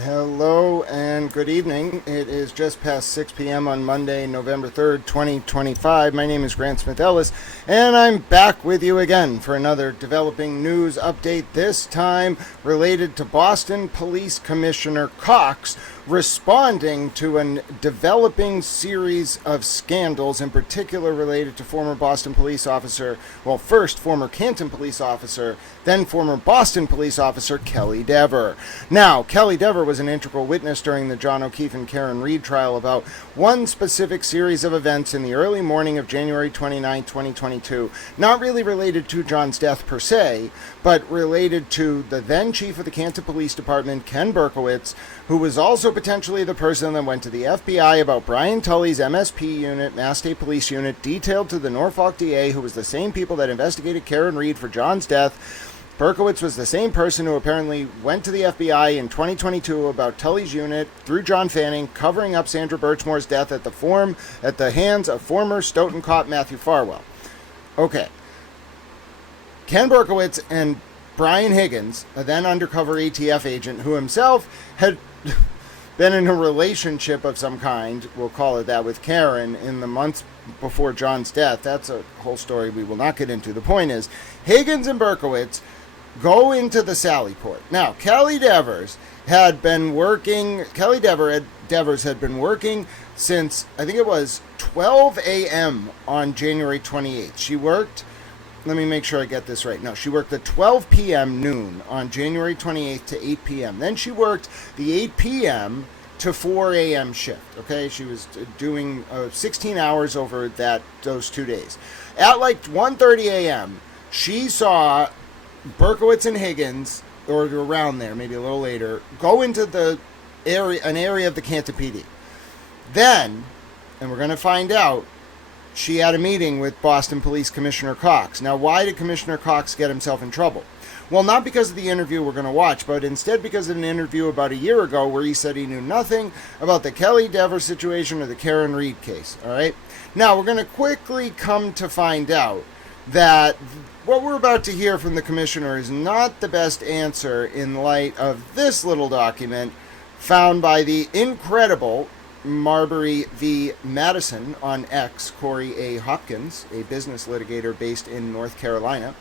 Hello and good evening. It is just past 6 p.m. on Monday, November 3rd, 2025. My name is Grant Smith-Ellis, and I'm back with you again for another developing news update, this time related to Boston Police Commissioner Cox responding to a developing series of scandals, in particular related to former Boston police officer, well, first former Canton police officer, then former Boston police officer Kelly Dever. Now, Kelly Dever was an integral witness during the John O'Keefe and Karen Reed trial about one specific series of events in the early morning of January 29, 2022, not really related to John's death per se, but related to the then chief of the Canton Police Department, Ken Berkowitz, who was also potentially the person that went to the FBI about Brian Tully's MSP unit, Mass State Police Unit, detailed to the Norfolk DA, who was the same people that investigated Karen Reed for John's death. Berkowitz was the same person who apparently went to the FBI in 2022 about Tully's unit through John Fanning, covering up Sandra Birchmore's death at the hands of former Stoughton cop Matthew Farwell. Okay. Ken Berkowitz and Brian Higgins, a then undercover ATF agent who himself had been in a relationship of some kind, we'll call it that, with Karen in the months before John's death. That's a whole story we will not get into. The point is, Higgins and Berkowitz go into the Sally Port. Now, Kelly Devers had been working since, I think it was 12 a.m. on January 28th. She worked, let me make sure I get this right. No, she worked the 12 p.m. noon on January 28th to 8 p.m. Then she worked the 8 p.m. to 4 a.m. shift. Okay, she was doing 16 hours over those 2 days. At like 1:30 a.m., she saw Berkowitz and Higgins, or around there, maybe a little later, go into an area of the Canton PD. Then, and we're going to find out, she had a meeting with Boston Police Commissioner Cox. Now, why did Commissioner Cox get himself in trouble? Well, not because of the interview we're going to watch, but instead because of an interview about a year ago where he said he knew nothing about the Kelly Dever situation or the Karen Reed case. All right? Now, we're going to quickly come to find out that what we're about to hear from the commissioner is not the best answer in light of this little document found by the incredible Marbury v. Madison on X, Corey A. Hopkins, a business litigator based in North Carolina.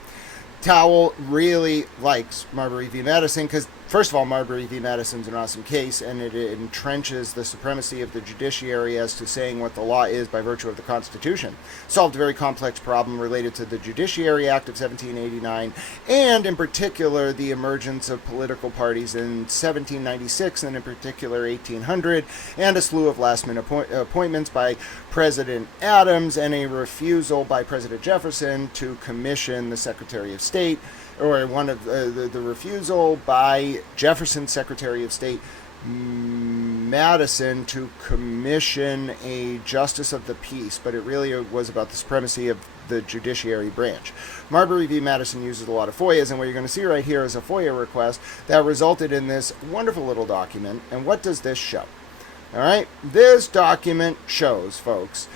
Towell really likes Marbury v. Madison because, first of all, Marbury v. Madison's an awesome case, and it entrenches the supremacy of the judiciary as to saying what the law is by virtue of the Constitution. Solved a very complex problem related to the Judiciary Act of 1789, and in particular the emergence of political parties in 1796, and in particular 1800, and a slew of last-minute appointments by President Adams, and a refusal by President Jefferson to commission the Secretary of State, or one of the refusal by Jefferson's Secretary of State, Madison, to commission a justice of the peace, but it really was about the supremacy of the judiciary branch. Marbury v. Madison uses a lot of FOIAs, and what you're going to see right here is a FOIA request that resulted in this wonderful little document. And what does this show? All right, this document shows, folks,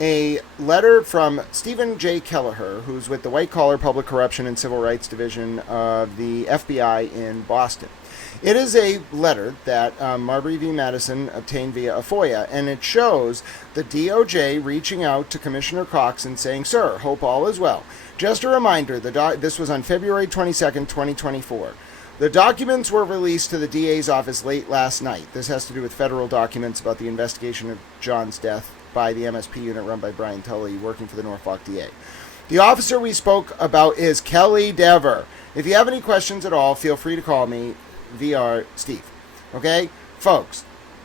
a letter from Stephen J. Kelleher, who's with the White Collar Public Corruption and Civil Rights Division of the FBI in Boston. It is a letter that Marbury v. Madison obtained via a FOIA, and it shows the DOJ reaching out to Commissioner Cox and saying, "Sir, hope all is well. Just a reminder, this was on February 22nd, 2024. The documents were released to the DA's office late last night." This has to do with federal documents about the investigation of John's death by the MSP unit run by Brian Tully, working for the Norfolk DA. "The officer we spoke about is Kelly Dever. If you have any questions at all, feel free to call me, VR Steve." Okay? Folks,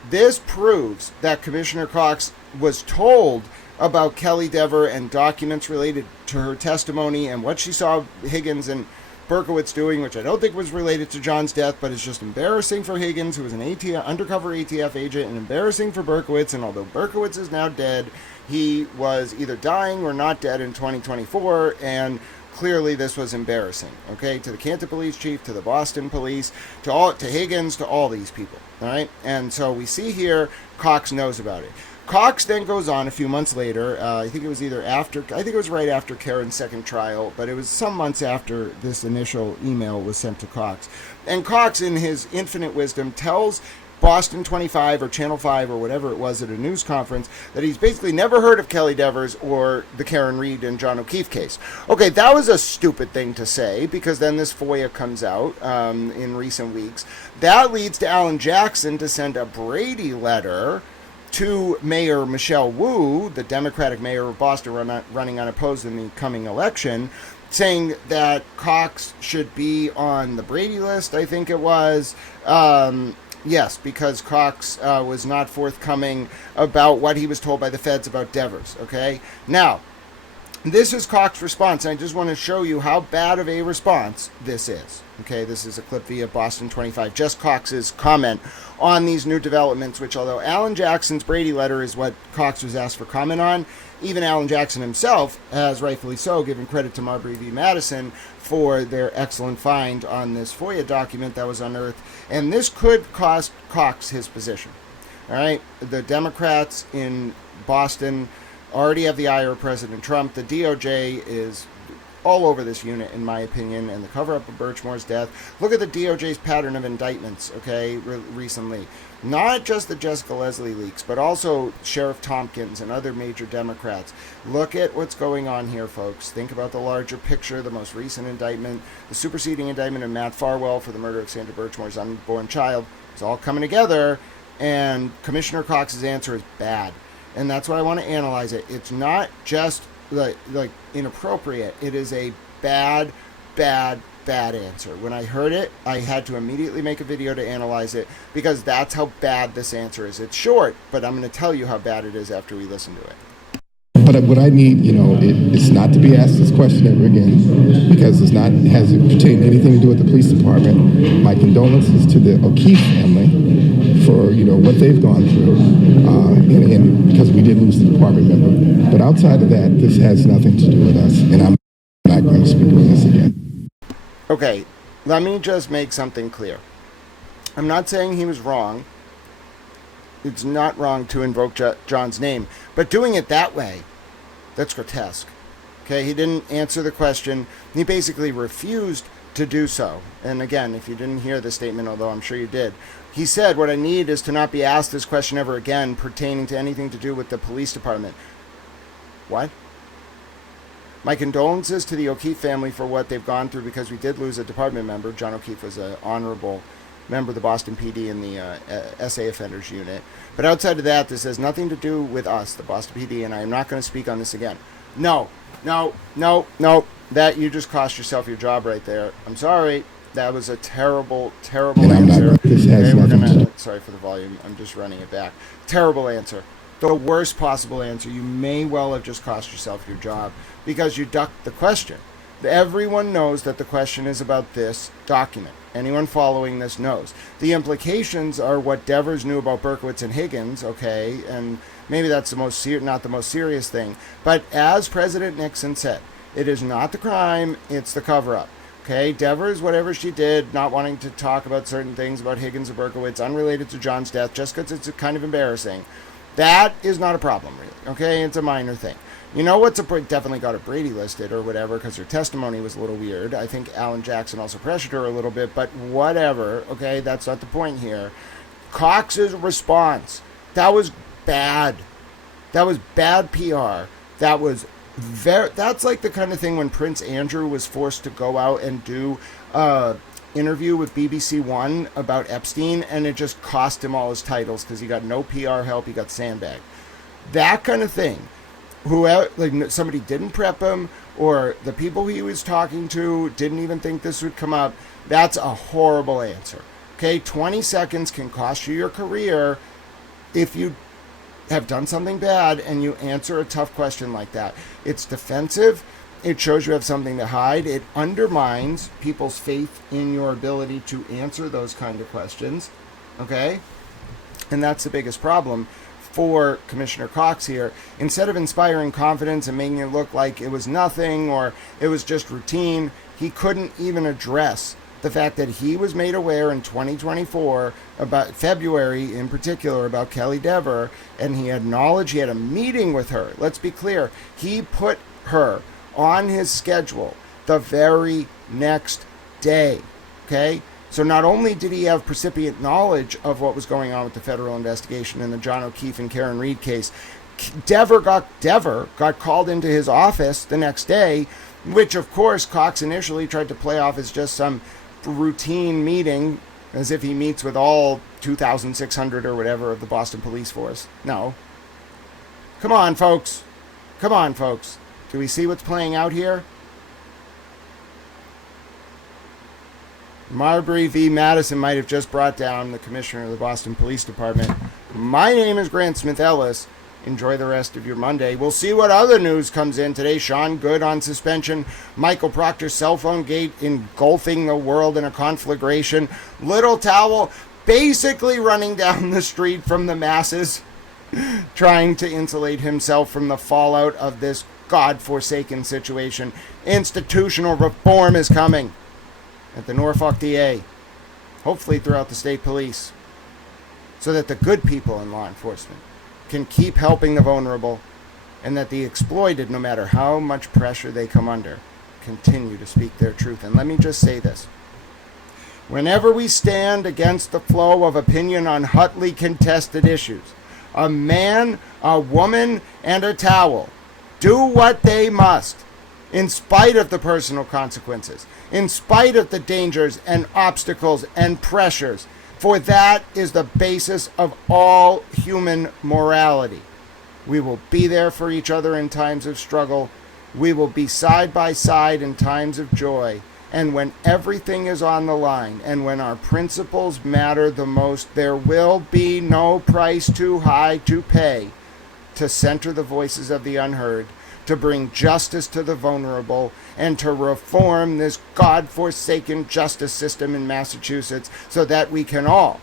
this proves that Commissioner Cox was told about Kelly Dever and documents related to her testimony and what she saw Higgins and Berkowitz doing, which I don't think was related to John's death, but it's just embarrassing for Higgins, who was an undercover ATF agent, and embarrassing for Berkowitz. And although Berkowitz is now dead, he was either dying or not dead in 2024, and clearly this was embarrassing, okay, to the Canton Police Chief, to the Boston Police, to Higgins, to all these people, all right? And so we see here Cox knows about it. Cox then goes on a few months later. I think it was right after Karen's second trial, but it was some months after this initial email was sent to Cox. And Cox, in his infinite wisdom, tells Boston 25 or Channel 5 or whatever it was at a news conference that he's basically never heard of Kelly Devers or the Karen Reed and John O'Keefe case. Okay, that was a stupid thing to say, because then this FOIA comes out in recent weeks. That leads to Alan Jackson to send a Brady letter to Mayor Michelle Wu, the Democratic mayor of Boston running unopposed in the coming election, saying that Cox should be on the Brady list, I think it was. Yes, because Cox was not forthcoming about what he was told by the feds about Devers, okay? Now, this is Cox's response, and I just want to show you how bad of a response this is. Okay, this is a clip via Boston 25, just Cox's comment on these new developments, which, although Alan Jackson's Brady letter is what Cox was asked for comment on, even Alan Jackson himself has, rightfully so, given credit to Marbury v. Madison for their excellent find on this FOIA document that was unearthed. And this could cost Cox his position. All right, the Democrats in Boston already have the ire of President Trump. The DOJ is all over this unit, in my opinion, and the cover-up of Birchmore's death. Look at the DOJ's pattern of indictments, okay, recently. Not just the Jessica Leslie leaks, but also Sheriff Tompkins and other major Democrats. Look at what's going on here, folks. Think about the larger picture, the most recent indictment, the superseding indictment of Matt Farwell for the murder of Sandra Birchmore's unborn child. It's all coming together, and Commissioner Cox's answer is bad. And that's why I want to analyze it. It's not just like inappropriate. It is a bad answer. When I heard it, I had to immediately make a video to analyze it, because that's how bad this answer is. It's short, but I'm going to tell you how bad it is after we listen to it. But what I need, it's not to be asked this question ever again, because it hasn't pertained anything to do with the police department. My condolences to the O'Keefe family for, what they've gone through, and because we did lose the department member. But outside of that, this has nothing to do with us, and I'm not going to speak on this again. Okay, let me just make something clear. I'm not saying he was wrong. It's not wrong to invoke John's name, but doing it that way, that's grotesque. Okay, he didn't answer the question. He basically refused to do so. And again, if you didn't hear the statement, although I'm sure you did, he said, what I need is to not be asked this question ever again pertaining to anything to do with the police department. What? My condolences to the O'Keefe family for what they've gone through, because we did lose a department member. John O'Keefe was an honorable member of the Boston PD in the SA offenders unit. But outside of that, this has nothing to do with us, the Boston PD, and I am not going to speak on this again. No. That, you just cost yourself your job right there. I'm sorry. That was a terrible answer. Sorry for the volume. I'm just running it back. Terrible answer. The worst possible answer. You may well have just cost yourself your job because you ducked the question. Everyone knows that the question is about this document. Anyone following this knows. The implications are what Devers knew about Berkowitz and Higgins, okay, and maybe that's not the most serious thing. But as President Nixon said, it is not the crime, it's the cover-up. Okay, Devers, whatever she did, not wanting to talk about certain things about Higgins or Berkowitz unrelated to John's death, just because it's kind of embarrassing, that is not a problem, really. Okay, it's a minor thing. You know what's definitely got her Brady listed or whatever, because her testimony was a little weird. I think Alan Jackson also pressured her a little bit, but whatever. Okay, that's not the point here. Cox's response, that was bad. That was bad PR. That's like the kind of thing when Prince Andrew was forced to go out and do interview with BBC One about Epstein, and it just cost him all his titles because he got no PR help. He got sandbagged. That kind of thing. Whoever, like, somebody didn't prep him, or the people he was talking to didn't even think this would come up. That's a horrible answer. Okay, 20 seconds can cost you your career if you have done something bad and you answer a tough question like that. It's defensive. It shows you have something to hide. It undermines people's faith in your ability to answer those kind of questions. Okay? And that's the biggest problem for Commissioner Cox here. Instead of inspiring confidence and making it look like it was nothing or it was just routine, he couldn't even address the fact that he was made aware in 2024, about February in particular, about Kelly Dever, and he had knowledge, he had a meeting with her. Let's be clear, he put her on his schedule the very next day, okay? So not only did he have precipient knowledge of what was going on with the federal investigation in the John O'Keefe and Karen Reed case, Dever got called into his office the next day, which of course Cox initially tried to play off as just some routine meeting, as if he meets with all 2,600 or whatever of the Boston Police Force. No. Come on, folks. Come on, folks. Do we see what's playing out here? Marbury v. Madison might have just brought down the commissioner of the Boston Police Department. My name is Grant Smith-Ellis. Enjoy the rest of your Monday. We'll see what other news comes in today. Sean Good on suspension. Michael Proctor cell phone gate engulfing the world in a conflagration. Little Towel basically running down the street from the masses, trying to insulate himself from the fallout of this God-forsaken situation. Institutional reform is coming at the Norfolk DA, hopefully throughout the state police, so that the good people in law enforcement can keep helping the vulnerable, and that the exploited, no matter how much pressure they come under, continue to speak their truth. And let me just say this. Whenever we stand against the flow of opinion on hotly contested issues, a man, a woman, and a towel do what they must, in spite of the personal consequences, in spite of the dangers and obstacles and pressures, for that is the basis of all human morality. We will be there for each other in times of struggle. We will be side by side in times of joy. And when everything is on the line, and when our principles matter the most, there will be no price too high to pay to center the voices of the unheard, to bring justice to the vulnerable, and to reform this God-forsaken justice system in Massachusetts so that we can all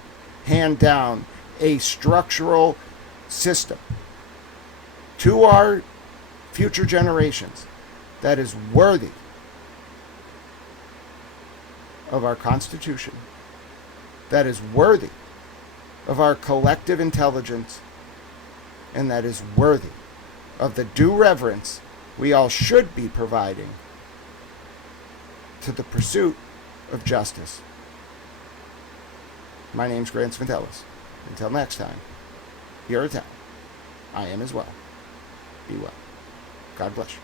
hand down a structural system to our future generations that is worthy of our Constitution, that is worthy of our collective intelligence, and that is worthy of the due reverence we all should be providing to the pursuit of justice. My name's Grant Smith-Ellis. Until next time, you're a town. I am as well. Be well. God bless you.